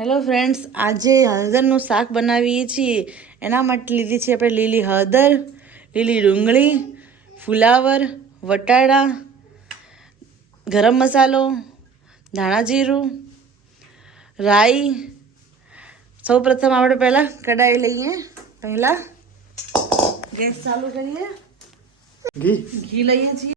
Hello friends, આજે હળદરનું શાક બનાવીએ છીએ. એના માટે લીધી છે આપણે લીલી હળદર, લીલી ડુંગળી, ફુલાવર, વટાણા, ગરમ મસાલો, ધાણા જીરું, રાઈ. સૌ પ્રથમ આપણે પહેલાં કઢાઈ લઈએ. પહેલાં ગેસ ચાલુ કરીએ. ઘી લઈએ છીએ.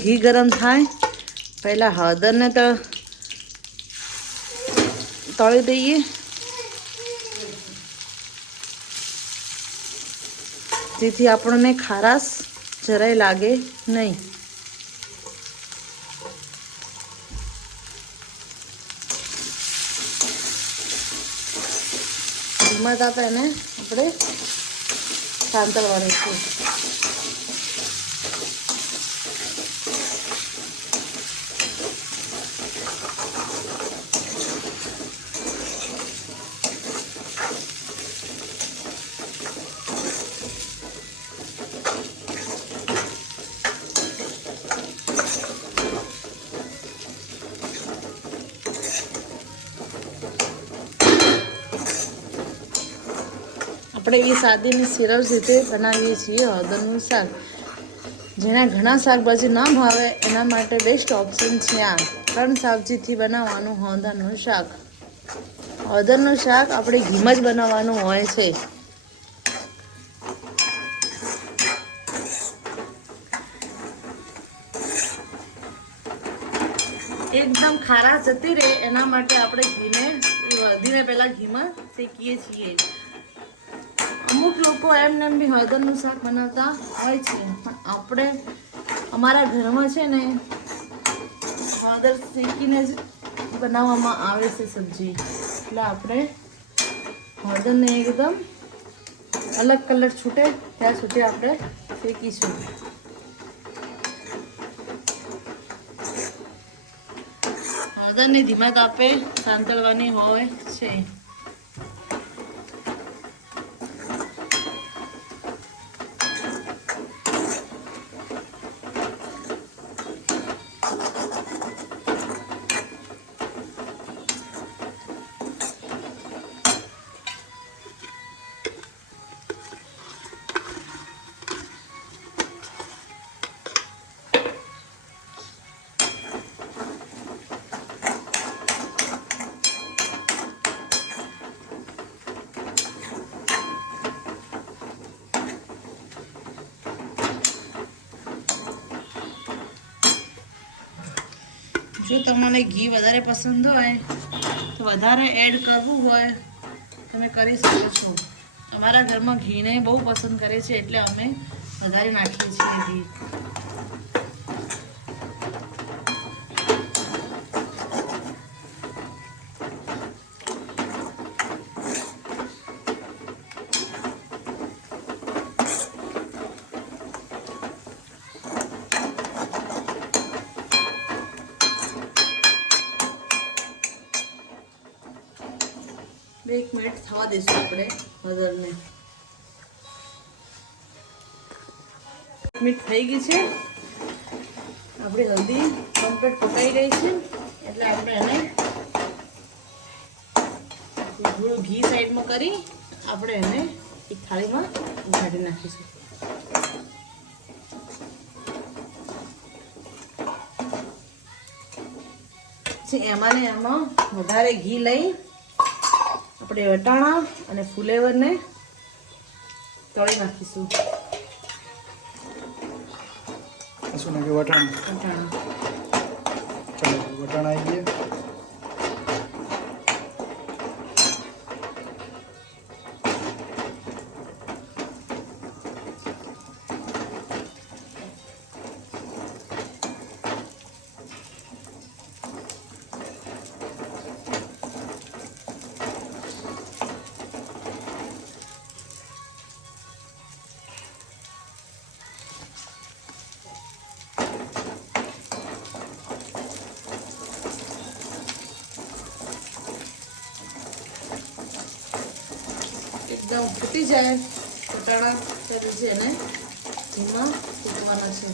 ઘી ગરમ થાય પહેલાં હળદરને તળી દઈએ. જેથી આપણને ખારાશ જરાય લાગે નહીં. ધીમા તાપે એને આપણે સાંતળવાની છે. આપણે એ સાદીની સરસ રીતે બનાવીએ છીએ હળદરનું શાક. જેના ઘણા શાકભાજી ના ભાવે એના માટે બેસ્ટ ઓપ્શન છે આ. 3 શાકભાજીથી બનાવવાનું હળદરનું શાક. હળદરનું શાક આપણે ઘીમાં જ બનાવવાનું હોય છે. એકદમ ખારા જતી રહે એના માટે આપણે હળદીને પહેલાં ઘીમાં શેકીએ છીએ. અમુક લોકો એમને બી હળદરનું શાક બનાવતા હોય છે, પણ આપણે અમારા ઘરમાં છે ને હળદર શેકીને જ બનાવવામાં આવે છે સબ્જી. એટલે આપણે હળદરને એકદમ અલગ કલર છૂટે ત્યાં સુધી આપણે શેકીશું. હળદરને ધીમા તાપે સાંતળવાની હોય છે. જો તમને ઘી વધારે પસંદ હોય તો વધારે એડ કરવું હોય તમે કરી શકો છો. અમારા ઘરમાં ઘીને બહુ પસંદ કરે છે એટલે અમે વધારે નાખીએ છીએ ઘી. એક મિનિટ થવા દઈશું આપણે હળદરને. મિનિટ થઈ ગઈ છે. આપણી હળદી કમ્પ્લીટ પકાઈ ગઈ છે એટલે આપણે એને થોડું ઘી સાઈડમાં કરી આપણે એને એક થાળીમાં કાઢી નાખીશું. એમાં વધારે ઘી લઈ આપણે વટાણા અને ફુલેવરને તળી નાખીશું. શું નાખ્યું? વટાણા. ચાલો વટાણા આવી ગયા. એકદમ ફૂટી જાય વટાણા ત્યારે છે એને ધીમા ફૂટવાના છે.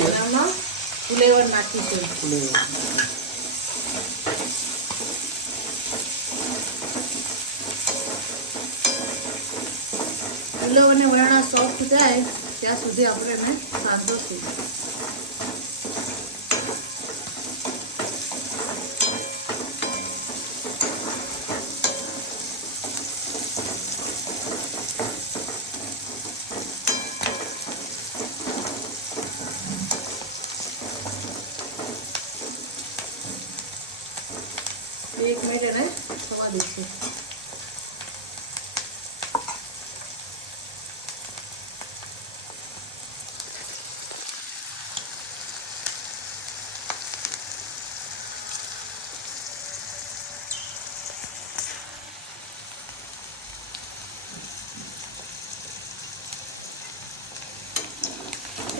એનામાં ફુલેવર નાખીશું. ફુલેવર અને વટાણા સોફ્ટ થાય ત્યાં સુધી આપણે એને સાંતળશું. એક મિનિટ એને થવા દઈશું.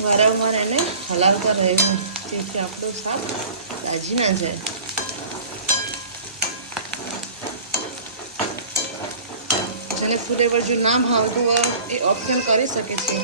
વારંવાર એને હલાવતા રહેવું જેથી આપણું શાક દાજી ના જાય. જેને ફ્લેવર જો ના ભાવતું હોય એ ઓપ્શન કરી શકે છે.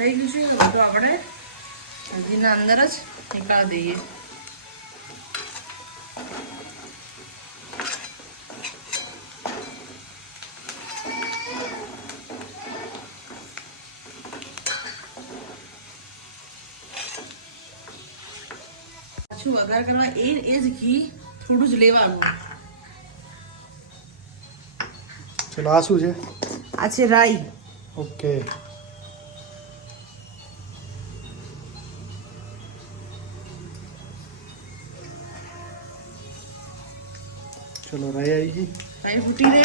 થઈ ગયું છે બધું આપણે હજીના અંદર જ નીકાળી દઈએ. પાછું વઘાર કરવા એ જ ઘી થોડું જ લેવાનું. ચલો આ શું છે? આ છે રાઈ. ઓકે. ચલો રાઈ આવી ગઈ. રાઈ ફૂટી રહે.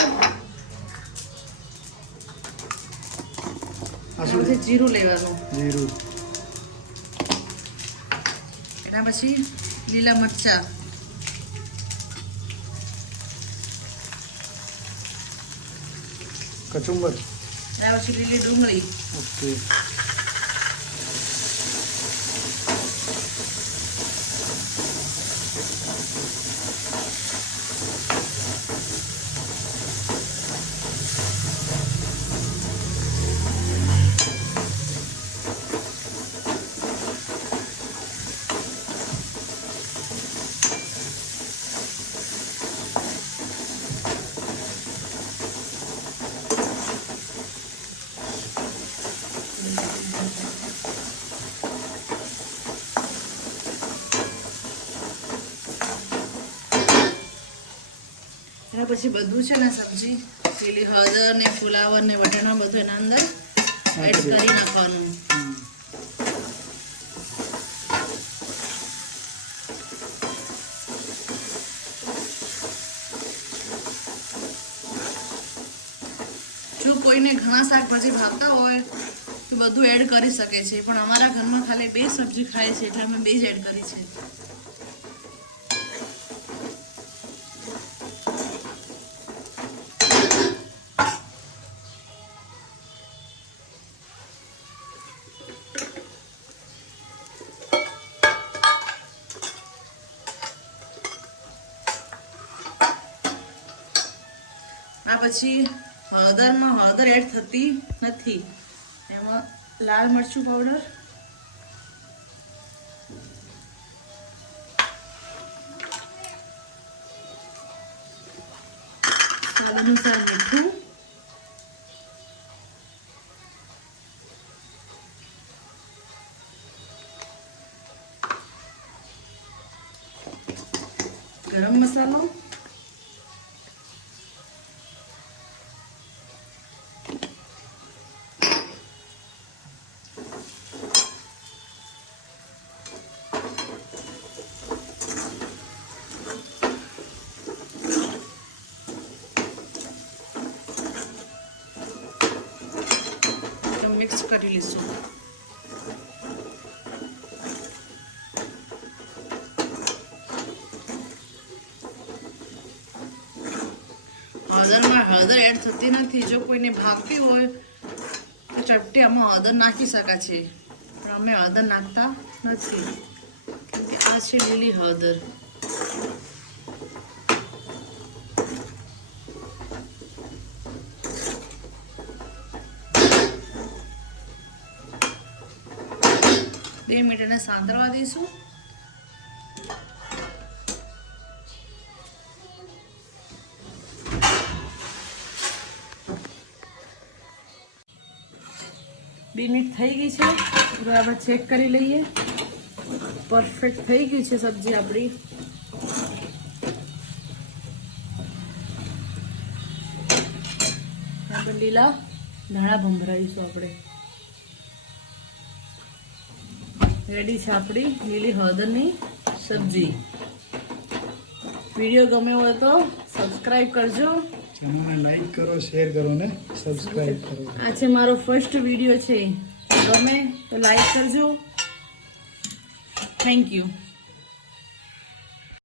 આ શું છે? જીરું લેવાનું. જીરું. એના પછી લીલા મરચા, કચુંબર. એના પછી લીલી ડુંગળી, ઓકે. એના પછી બધું છે ને સબ્જી લીલી હળદર ને ફુલાવર ને વટાણા બધું એના અંદર એડ કરી નાખવાનું. જો કોઈને ઘણા શાકભાજી ભાવતા હોય તો બધું એડ કરી શકે છે, પણ અમારા ઘરમાં ખાલી 2 સબ્જી ખાય છે એટલે અમે 2 જ એડ કરી છે. આ પછી હળદરમાં હળદર એડ થતી નથી, એમાં લાલ મરચું પાવડર, સ્વાદ અનુસાર મીઠું, ગરમ મસાલો, મિક્સ કરી લઈશું. હળદરમાં હળદર એડ થતી નથી. જો કોઈને ભાવતી હોય તો ચપટી આમાં હળદર નાખી શકાય છે, પણ અમે હળદર નાખતા નથી કેમ કે આ છે લીલી હળદર. બે મિનિટ એને સાંતળવા દઈશું. બે મિનિટ થઈ ગઈ છે. બરાબર ચેક કરી લઈએ. પરફેક્ટ થઈ ગઈ છે સબ્જી આપણી. આપણે લીલા ધાણા ભંભરાઈશું. આપણે રેડી છે આપણી લીલી હળદરની સબ્જી. વિડીયો ગમ્યો હોય તો સબસ્ક્રાઈબ કરજો, ચેનલને લાઈક કરો, શેર કરો ને સબસ્ક્રાઇબ કરો. આ છે મારો ફર્સ્ટ વિડીયો છે. ગમે તો લાઈક કરજો. Thank you.